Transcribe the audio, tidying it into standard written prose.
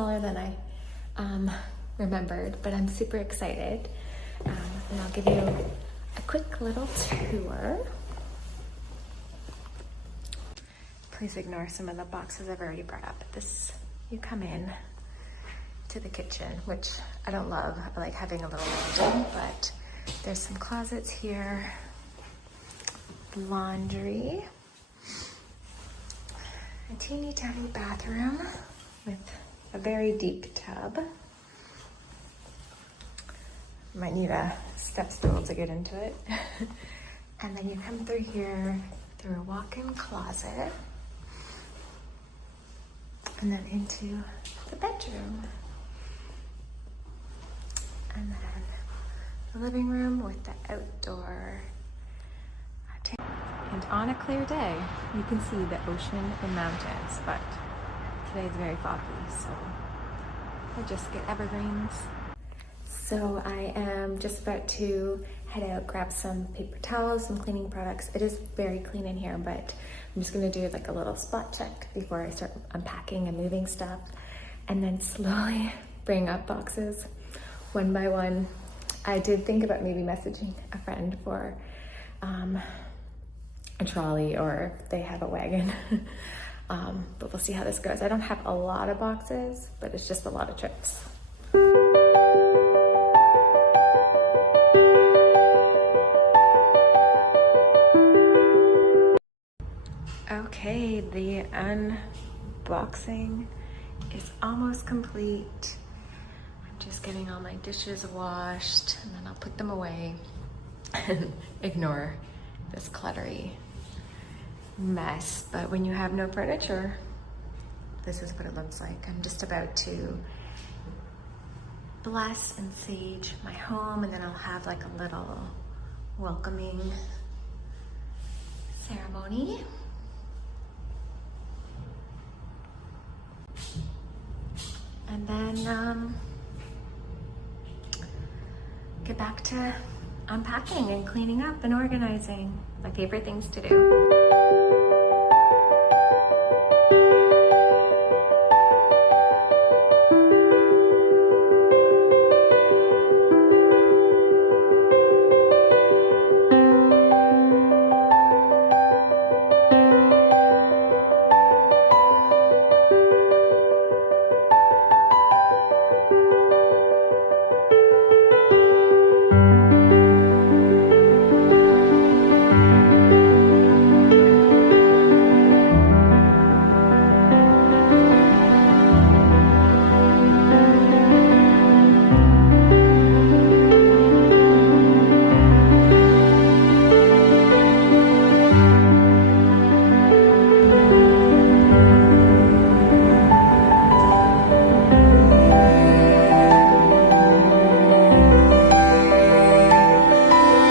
smaller than I remembered, but I'm super excited. And I'll give you a quick little tour. Please ignore some of the boxes I've already brought up. You come in to the kitchen, which I don't love. I like having a little landing, but there's some closets here, laundry, a teeny tiny bathroom with a very deep tub. Might need a step stool to get into it. And then you come through here through a walk-in closet and then into the bedroom. And then the living room with the outdoor. And on a clear day, you can see the ocean and mountains, but today is very foggy, so I just get evergreens. So I am just about to head out, grab some paper towels, some cleaning products. It is very clean in here, but I'm just gonna do like a little spot check before I start unpacking and moving stuff, and then slowly bring up boxes one by one. I did think about maybe messaging a friend for a trolley, or if they have a wagon. But we'll see how this goes. I don't have a lot of boxes, but it's just a lot of trips. Okay, the unboxing is almost complete. I'm just getting all my dishes washed, and then I'll put them away and ignore this cluttery mess. But when you have no furniture, this is what it looks like. I'm just about to bless and sage my home, and then I'll have like a little welcoming ceremony. And then get back to unpacking and cleaning up and organizing. My favorite things to do.